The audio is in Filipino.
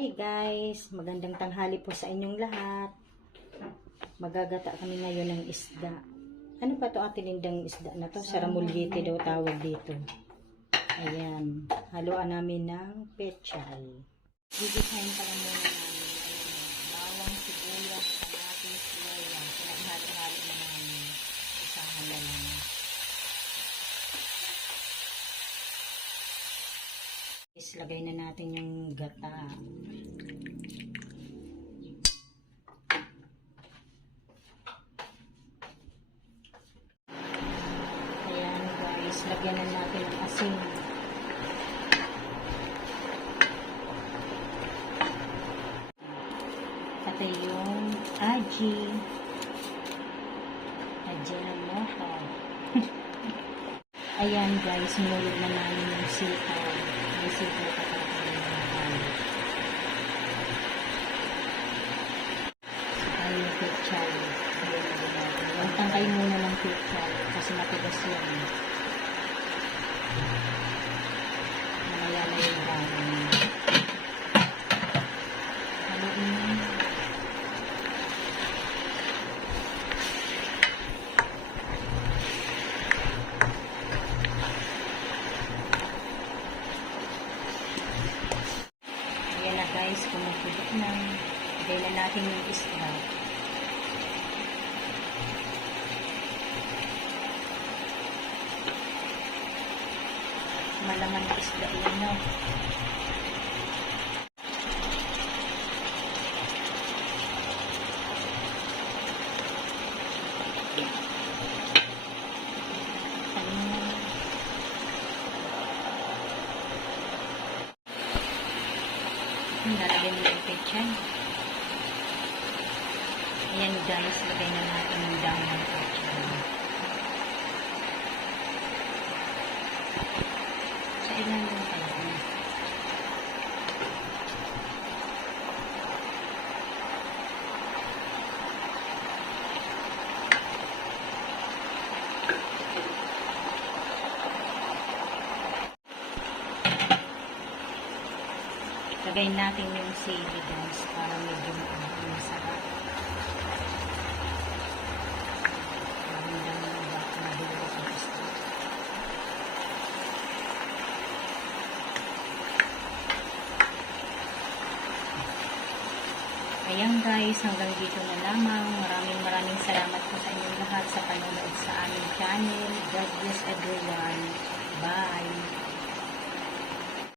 Hi guys, magandang tanghali po sa inyong lahat. Magagata kami ngayon ng isda. Ano pa to ating lindang isda na to? Saramulyete daw tawag dito. Ayan, haluan namin ng pechay. Gigisahin pa lang muna namin. Ayan, bawang, sibuyas, kamatis, luya. Pinaghalo-halo na namin. Isahan na lang. Lagay na natin yung gata. Ayan guys, lagyan na natin ang asin. Pati yung aji. Aji ng moto. Ayan guys, sinulog na namin yung sitaw. May sitaw pa tayo na mahal. Saka yung pechay. Huwag tangkay muna ng pechay kasi matigas yan. Mamaya na yung bawang. Haluin mo. Ayan na guys, kumukulok na. Lagay na natin yung isda. Malaman na isda yan, no? Lalagyan mo yung pechay. Ayan guys, lagay na natin yung dahon ng pechay. Sa ilan lang pala. Lagay natin yung sili guys para medyo masarap. Magandang maduro sa isda. Ayan guys, hanggang dito na lamang. Maraming salamat po sa inyong lahat sa panonood sa aming channel. God bless everyone. Bye!